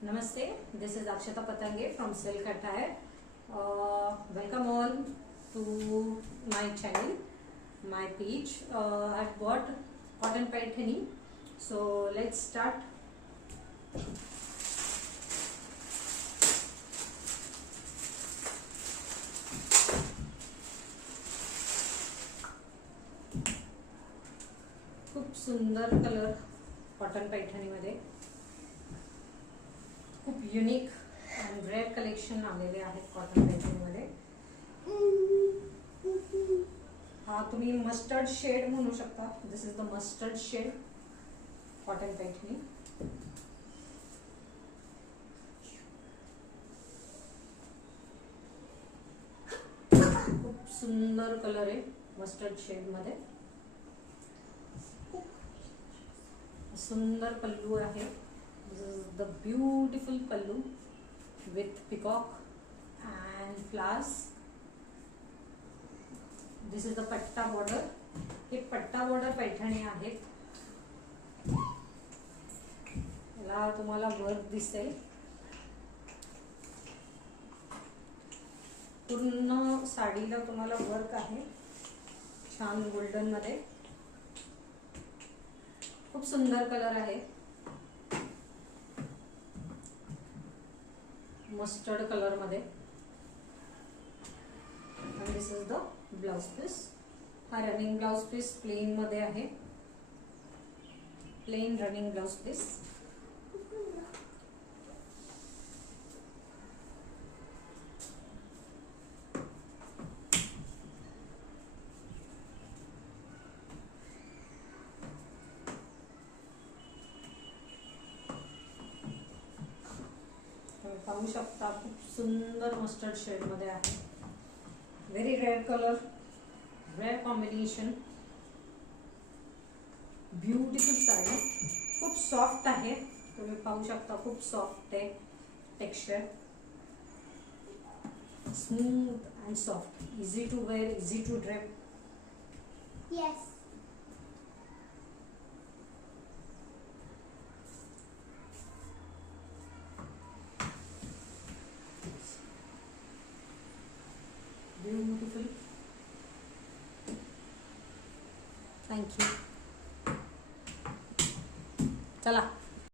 Namaste, this is Akshata Patange from Silk Attire. Welcome all to my channel, my page. I've bought cotton paithani, so let's start. खूप सुंदर colour cotton Paithani मध्ये खूप unique आणि rare collection आलेले आहेत cotton Paithani मध्ये. हा तुम्ही मस्टर्ड शेड म्हणू शकता. This is the mustard shade cotton Paithani. खूप सुंदर कलर आहे मस्टर्ड शेड मध्ये. सुंदर पल्लू आहे. This is the beautiful pallu with peacock and flowers. This is the patta border. हे पट्टा बॉर्डर पैठणी आहेत. याला तुम्हाला वर्क दिसेल. पूर्ण साडीला तुम्हाला वर्क आहे छान गोल्डन मध्ये. खूप सुंदर कलर आहे. मस्टर्ड कलर मध्ये. and this is the blouse piece. हा रनिंग ब्लाउज पीस प्लेन मध्ये आहे. Plain running blouse piece. पाहू शकता खूप सुंदर मस्टर्ड शेड मध्ये आहे. Very rare colour, rare combination. Beautiful sari. खूप सॉफ्ट आहे. तुम्ही पाहू शकता खूप सॉफ्ट आहे texture. Smooth and soft. Easy to wear, easy to drape. Yes. Beautiful. Thank you. चला